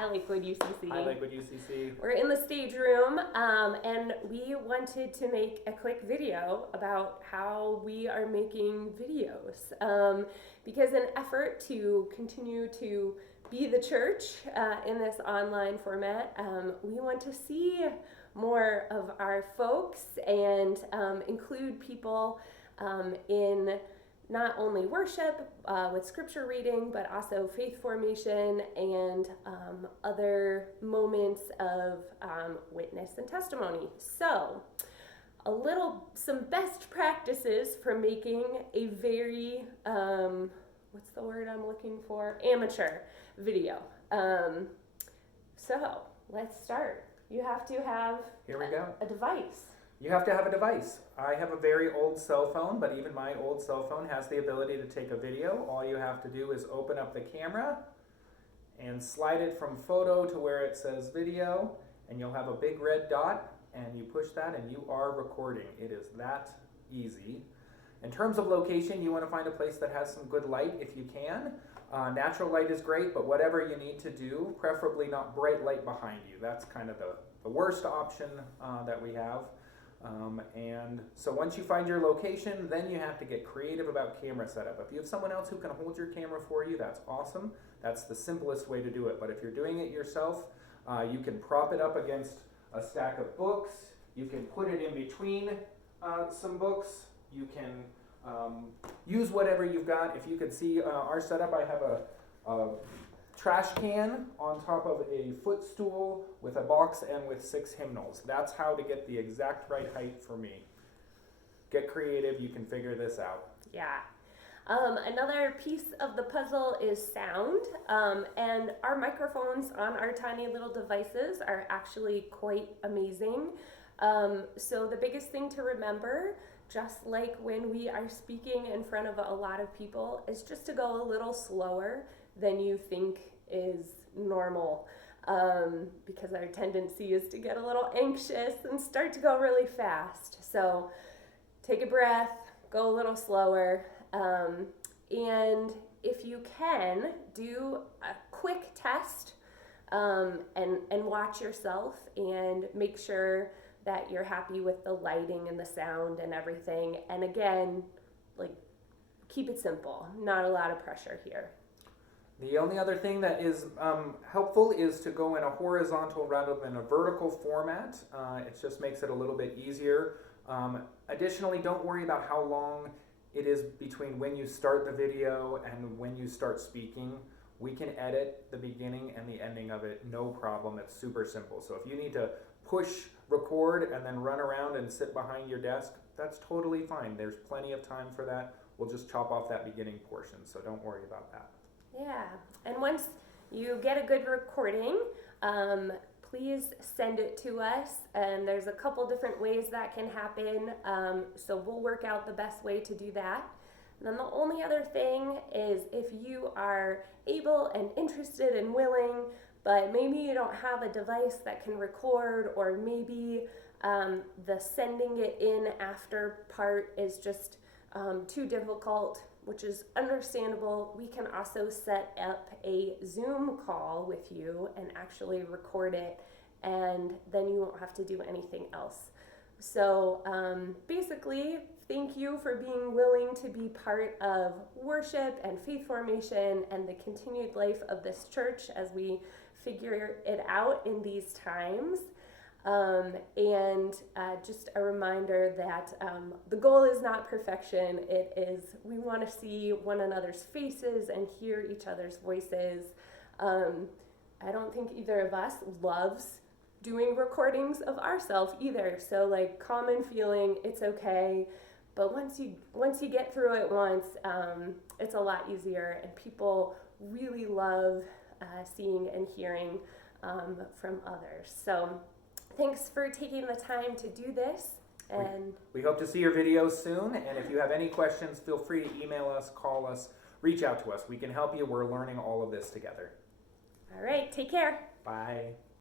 Hi, Lakewood UCC. Hi, Lakewood UCC. We're in the stage room, and we wanted to make a quick video about how we are making videos. Because in effort to continue to be the church in this online format, we want to see more of our folks and include people in not only worship with scripture reading, but also faith formation and other moments of witness and testimony. So, some best practices for making a very, what's the word I'm looking for? Amateur video. So, let's start. You have to have a device. You have to have a device. I have a very old cell phone, but even my old cell phone has the ability to take a video. All you have to do is open up the camera and slide it from photo to where it says video, and you'll have a big red dot, and you push that and you are recording. It is that easy. In terms of location, you want to find a place that has some good light if you can. Natural light is great, but whatever you need to do, preferably not bright light behind you. That's kind of the worst option that we have. And so once you find your location, then you have to get creative about camera setup. If you have someone else who can hold your camera for you, that's awesome. That's the simplest way to do it. But if you're doing it yourself, you can prop it up against a stack of books. You can put it in between some books. You can use whatever you've got. If you could see our setup, I have a trash can on top of a footstool with a box and with 6 hymnals. That's how to get the exact right height for me. Get creative, you can figure this out. Yeah. Another piece of the puzzle is sound, and our microphones on our tiny little devices are actually quite amazing. So the biggest thing to remember, just like when we are speaking in front of a lot of people, is just to go a little slower than you think is normal, because our tendency is to get a little anxious and start to go really fast. So take a breath, go a little slower, and if you can, do a quick test and watch yourself and make sure that you're happy with the lighting and the sound and everything. And again, keep it simple, not a lot of pressure here. The only other thing that is helpful is to go in a horizontal rather than a vertical format. It just makes it a little bit easier. Additionally, don't worry about how long it is between when you start the video and when you start speaking. We can edit the beginning and the ending of it, no problem. It's super simple. So if you need to push record and then run around and sit behind your desk, that's totally fine. There's plenty of time for that. We'll just chop off that beginning portion, so don't worry about that. Yeah, and once you get a good recording, please send it to us, and there's a couple different ways that can happen, so we'll work out the best way to do that. And then the only other thing is, if you are able and interested and willing, but maybe you don't have a device that can record, or maybe the sending it in after part is just too difficult, which is understandable, we can also set up a Zoom call with you and actually record it, and then you won't have to do anything else. So basically, thank you for being willing to be part of worship and faith formation and the continued life of this church as we figure it out in these times. And just a reminder that the goal is not perfection. It is, we want to see one another's faces and hear each other's voices. I don't think either of us loves doing recordings of ourselves either. So common feeling, it's okay. But once you get through it once, it's a lot easier, and people really love seeing and hearing from others. So thanks for taking the time to do this. And we hope to see your videos soon. And if you have any questions, feel free to email us, call us, reach out to us. We can help you. We're learning all of this together. All right, take care. Bye.